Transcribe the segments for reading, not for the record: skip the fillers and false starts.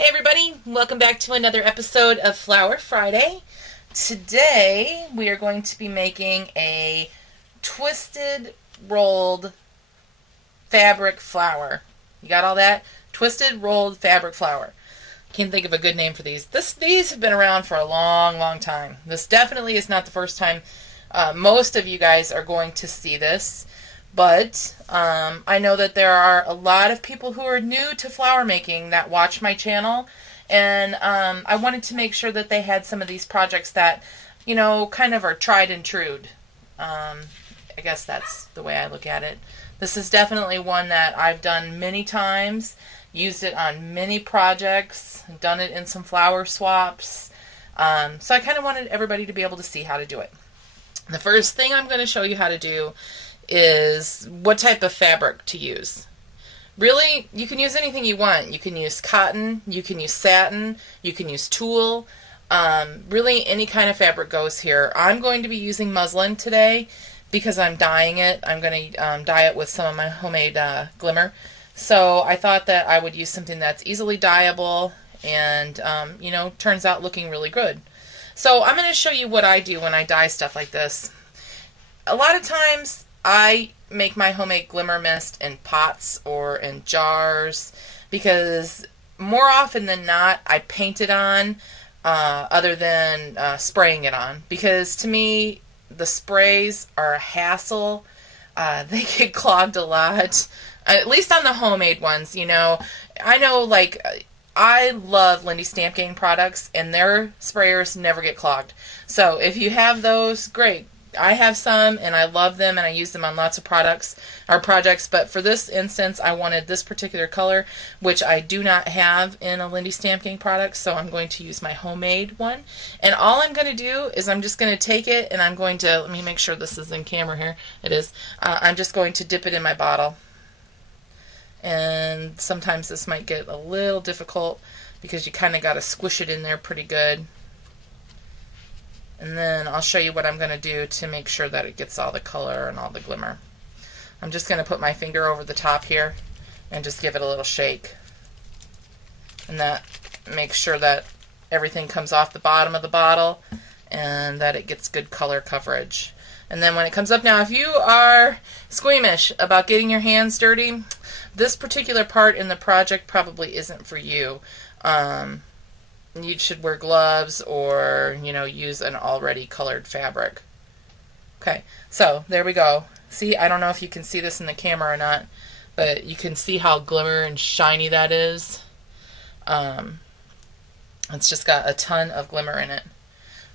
Hey everybody, welcome back to another episode of Flower Friday. Today we are going to be making a twisted rolled fabric flower. You got all that? Twisted rolled fabric flower. Can't think of a good name for these. These have been around for a long time. This definitely is not the first time most of you guys are going to see this. But I know that there are a lot of people who are new to flower making that watch my channel, and I wanted to make sure that they had some of these projects that, you know, kind of are tried and true. I guess that's the way I look at it. This is definitely one that I've done many times, used it on many projects, done it in some flower swaps. So I kind of wanted everybody to be able to see how to do it. The first thing I'm going to show you how to do is what type of fabric to use. Really, you can use anything you want. You can use cotton, you can use satin, you can use tulle. Really, any kind of fabric goes here. I'm going to be using muslin today because I'm dyeing it. I'm going to dye it with some of my homemade glimmer. So I thought that I would use something that's easily dyeable and, you know, turns out looking really good. So I'm going to show you what I do when I dye stuff like this. A lot of times I make my homemade glimmer mist in pots or in jars because more often than not I paint it on other than spraying it on, because to me the sprays are a hassle. They get clogged a lot, at least on the homemade ones. You know, I know, like, I love Lindy Stamp Gang products and their sprayers never get clogged. So if you have those, great. I have some and I love them and I use them on lots of projects, but for this instance I wanted this particular color, which I do not have in a Lindy Stamp Gang product, so I'm going to use my homemade one. And all I'm going to do is I'm just going to take it and I'm going to, let me make sure this is in camera here. It is. I'm just going to dip it in my bottle. And sometimes this might get a little difficult because you kind of got to squish it in there pretty good. And then I'll show you what I'm going to do to make sure that it gets all the color and all the glimmer. I'm just going to put my finger over the top here and just give it a little shake. And that makes sure that everything comes off the bottom of the bottle and that it gets good color coverage. And then when it comes up, now if you are squeamish about getting your hands dirty, this particular part in the project probably isn't for you. You should wear gloves or, you know, use an already colored fabric. Okay, so there we go. See, I don't know if you can see this in the camera or not, but you can see how glimmer and shiny that is. It's just got a ton of glimmer in it.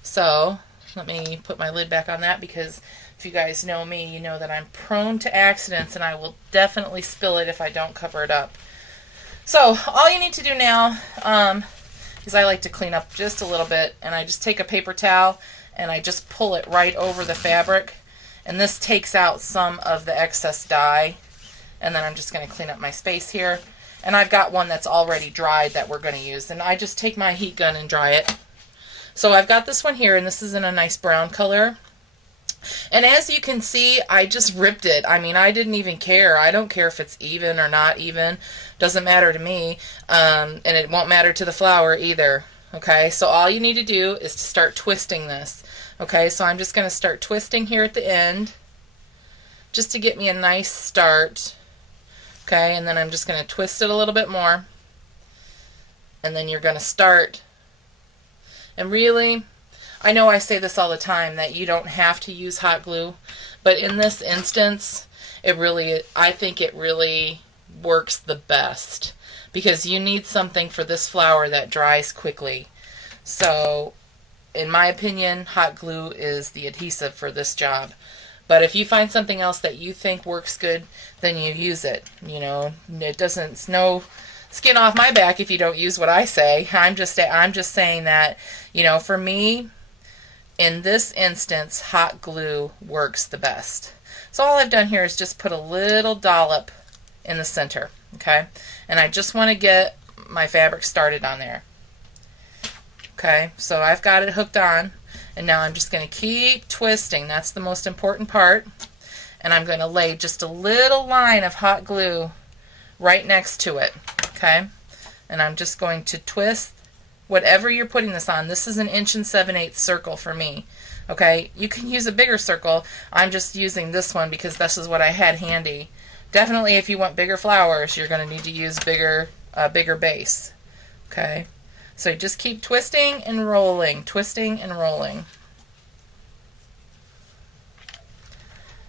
So let me put my lid back on that, because if you guys know me, you know that I'm prone to accidents and I will definitely spill it if I don't cover it up. So all you need to do now, is I like to clean up just a little bit, and I just take a paper towel and I just pull it right over the fabric, and this takes out some of the excess dye. And then I'm just going to clean up my space here, and I've got one that's already dried that we're going to use, and I just take my heat gun and dry it. So I've got this one here, and this is in a nice brown color. And as you can see, I just ripped it. I mean, I didn't even care. I don't care if it's even or not even. Doesn't matter to me. And it won't matter to the flower either. Okay, so all you need to do is to start twisting this. Okay, so I'm just going to start twisting here at the end, just to get me a nice start. Okay, and then I'm just going to twist it a little bit more. And then you're going to start. And really, I know I say this all the time, that you don't have to use hot glue, but in this instance, I think it really works the best, because you need something for this flower that dries quickly. So, in my opinion, hot glue is the adhesive for this job. But if you find something else that you think works good, then you use it. You know, it's no skin off my back if you don't use what I say. I'm just saying that, you know, for me, in this instance, hot glue works the best. So all I've done here is just put a little dollop in the center, okay? And I just want to get my fabric started on there. Okay, so I've got it hooked on, and now I'm just going to keep twisting. That's the most important part. And I'm going to lay just a little line of hot glue right next to it, okay? and I'm just going to twist whatever you're putting this on. This is an 1 7/8 circle for me. Okay, you can use a bigger circle. I'm just using this one because this is what I had handy. Definitely, if you want bigger flowers, you're going to need to use bigger base. Okay, so just keep twisting and rolling, twisting and rolling.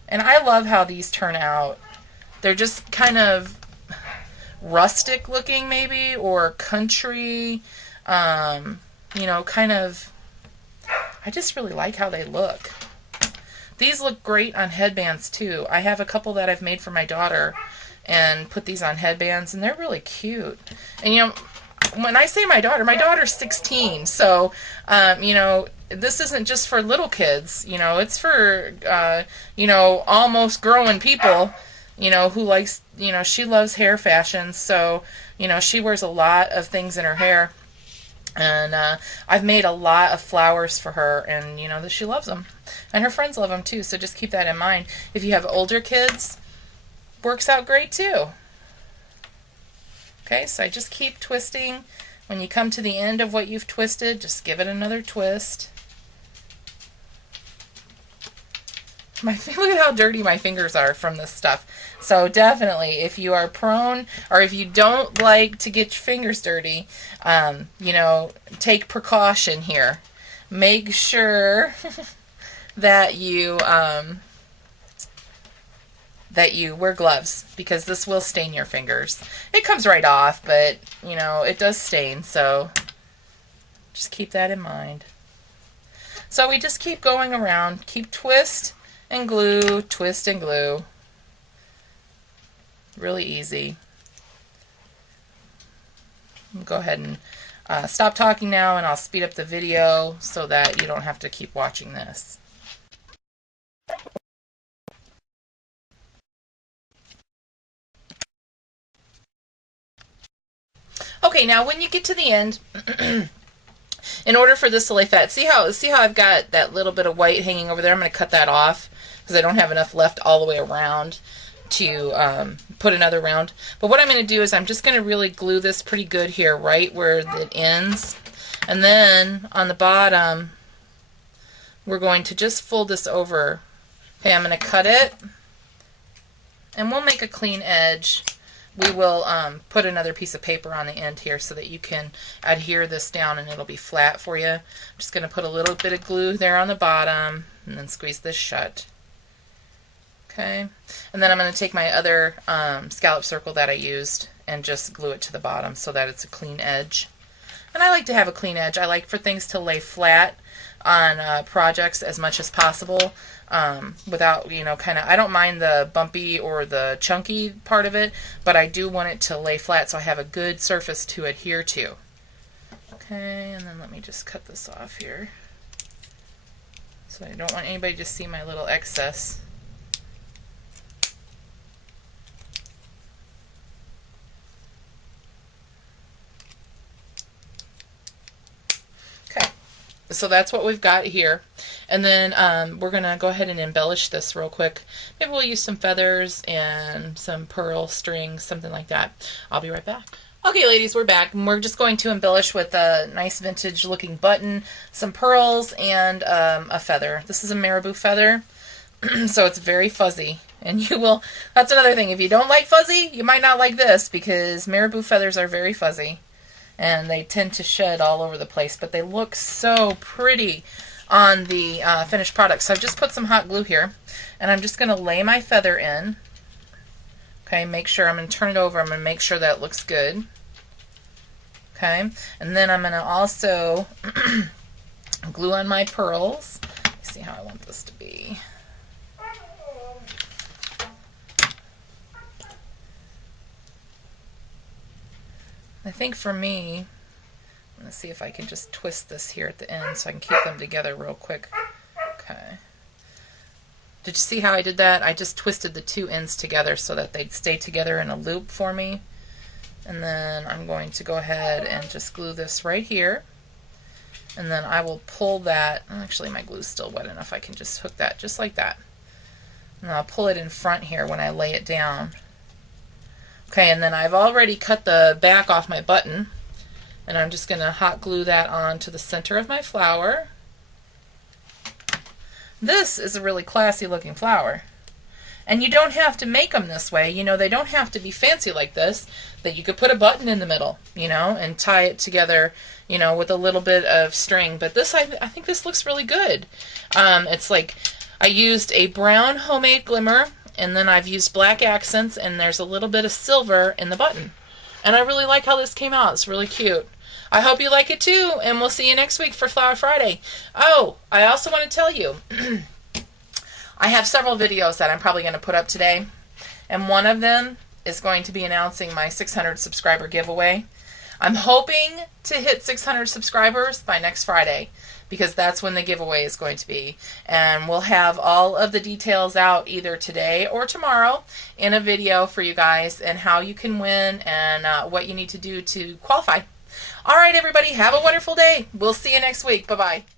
And I love how these turn out. They're just kind of rustic looking, maybe, or country, you know, kind of. I just really like how they look. These look great on headbands too. I have a couple that I've made for my daughter and put these on headbands, and they're really cute. And you know, when I say my daughter's 16, so you know, this isn't just for little kids. You know, it's for you know, almost growing people. You know, who likes, you know, she loves hair fashion, so you know, she wears a lot of things in her hair. And I've made a lot of flowers for her, and you know that she loves them, and her friends love them too. So just keep that in mind. If you have older kids, works out great too. Okay, so I just keep twisting. When you come to the end of what you've twisted, just give it another twist. Look at how dirty my fingers are from this stuff. So definitely, if you are prone, or if you don't like to get your fingers dirty, you know, take precaution here. Make sure that you wear gloves, because this will stain your fingers. It comes right off, but you know, it does stain, so just keep that in mind. So we just keep going around, keep twist and glue, twist and glue. Really easy. I'll go ahead and stop talking now, and I'll speed up the video so that you don't have to keep watching this. Okay, now when you get to the end, in order for this to lay flat, see how I've got that little bit of white hanging over there? I'm going to cut that off because I don't have enough left all the way around to put another round. But what I'm going to do is I'm just going to really glue this pretty good here, right where it ends. And then on the bottom, we're going to just fold this over. Okay, I'm going to cut it, and we'll make a clean edge. We will put another piece of paper on the end here so that you can adhere this down and it'll be flat for you. I'm just going to put a little bit of glue there on the bottom and then squeeze this shut. Okay, and then I'm going to take my other scallop circle that I used and just glue it to the bottom so that it's a clean edge. And I like to have a clean edge. I like for things to lay flat on projects as much as possible, without, you know, kind of, I don't mind the bumpy or the chunky part of it, but I do want it to lay flat so I have a good surface to adhere to. Okay, and then let me just cut this off here. So I don't want anybody to see my little excess. Okay, so that's what we've got here. And then we're going to go ahead and embellish this real quick. Maybe we'll use some feathers and some pearl strings, something like that. I'll be right back. Okay, ladies, we're back, and we're just going to embellish with a nice vintage looking button, some pearls, and a feather. This is a marabou feather, so it's very fuzzy. And you will, that's another thing, if you don't like fuzzy, you might not like this, because marabou feathers are very fuzzy, and they tend to shed all over the place, but they look so pretty on the finished product. So I've just put some hot glue here, and I'm just going to lay my feather in. Okay, make sure, I'm going to turn it over, I'm going to make sure that it looks good. Okay, and then I'm going to also glue on my pearls. Let's see how I want this to be. I think for me, I'm going to see if I can just twist this here at the end so I can keep them together real quick. Okay. Did you see how I did that? I just twisted the two ends together so that they'd stay together in a loop for me. And then I'm going to go ahead and just glue this right here. And then I will pull that. Actually, my glue's still wet enough. I can just hook that just like that. And I'll pull it in front here when I lay it down. Okay, and then I've already cut the back off my button, and I'm just going to hot glue that onto the center of my flower. This is a really classy looking flower. And you don't have to make them this way. You know, they don't have to be fancy like this. That you could put a button in the middle, you know, and tie it together, you know, with a little bit of string. But this, I think this looks really good. It's like I used a brown homemade glimmer, and then I've used black accents, and there's a little bit of silver in the button. And I really like how this came out. It's really cute. I hope you like it too, and we'll see you next week for Flower Friday. Oh, I also want to tell you, I have several videos that I'm probably going to put up today, and one of them is going to be announcing my 600 subscriber giveaway. I'm hoping to hit 600 subscribers by next Friday, because that's when the giveaway is going to be. And we'll have all of the details out either today or tomorrow in a video for you guys, and how you can win and what you need to do to qualify. All right, everybody, have a wonderful day. We'll see you next week. Bye-bye.